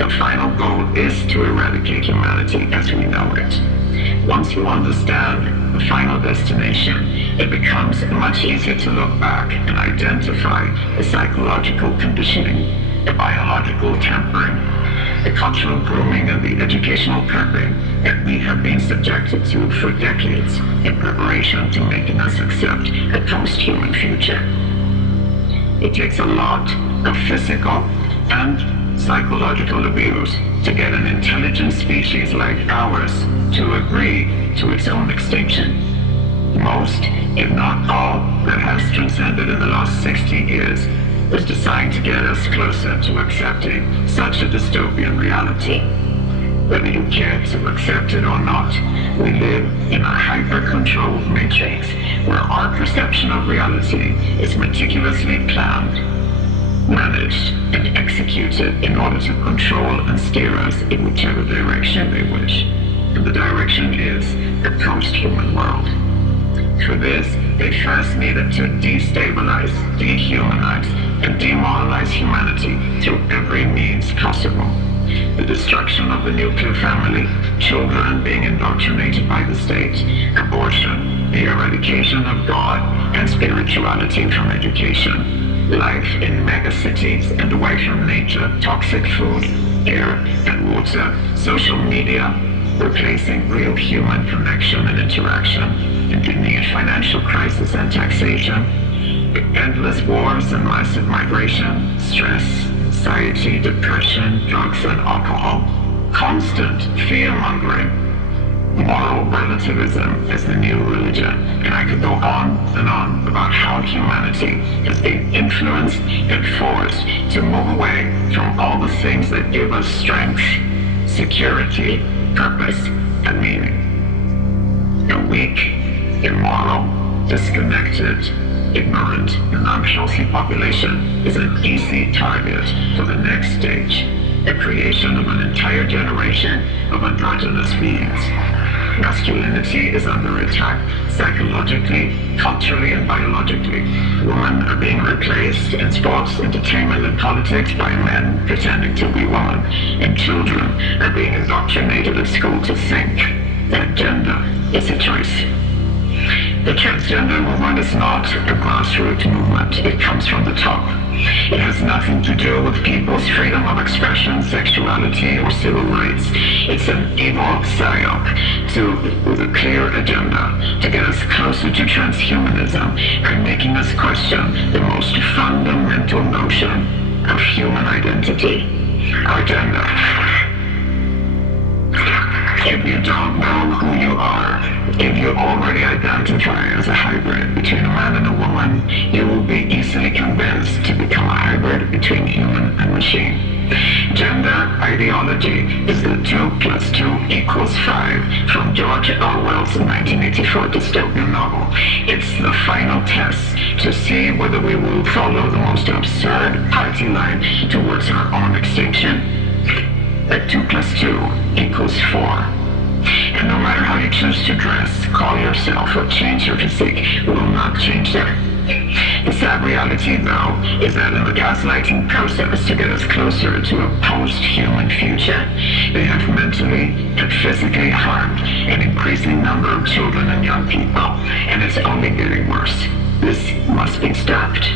The final goal is to eradicate humanity as we know it. Once you understand the final destination, it becomes much easier to look back and identify the psychological conditioning, the biological tampering, the cultural grooming, and the educational prepping that we have been subjected to for decades in preparation to making us accept a post-human future. It takes a lot of physical and psychological abuse to get an intelligent species like ours to agree to its own extinction. Most, if not all, that has transcended in the last 60 years was designed to get us closer to accepting such a dystopian reality. Whether you care to accept it or not, we live in a hyper-controlled matrix where our perception of reality is meticulously planned, managed, and executed in order to control and steer us in whichever direction they wish. And the direction is the post-human world. For this, they first needed to destabilize, dehumanize, and demoralize humanity through every means possible. The destruction of the nuclear family, children being indoctrinated by the state, abortion, the eradication of God and spirituality from education, life in megacities and away from nature, toxic food, air and water, social media, replacing real human connection and interaction, continued financial crisis and taxation, endless wars and massive migration, stress, anxiety, depression, drugs and alcohol, constant fear-mongering. Moral relativism is the new religion, and I could go on and on about how humanity has been influenced and forced to move away from all the things that give us strength, security, purpose, and meaning. A weak, immoral, disconnected, ignorant, and unhealthy population is an easy target for the next stage, the creation of an entire generation of androgynous beings. Masculinity is under attack psychologically, culturally, and biologically. Women are being replaced in sports, entertainment, and politics by men pretending to be women, and children are being indoctrinated at school to think that gender is a choice. The transgender movement is not a grassroots movement. It comes from the top. It has nothing to do with people's freedom of expression, sexuality, or civil rights. It's an evil psyop with a clear agenda to get us closer to transhumanism by making us question the most fundamental notion of human identity, our gender. If you don't know who you are, if you already identify as a hybrid between a man and a woman, you will be easily convinced to become a hybrid between human and machine. Gender ideology is the 2 + 2 = 5 from George Orwell's 1984 dystopian novel. It's the final test to see whether we will follow the most absurd party line towards our own extinction. That 2 + 2 = 4. And no matter how you choose to dress, call yourself, or change your physique, we will not change that. The sad reality, though, is that in the gaslighting process to get us closer to a post-human future, they have mentally and physically harmed an increasing number of children and young people, and it's only getting worse. This must be stopped.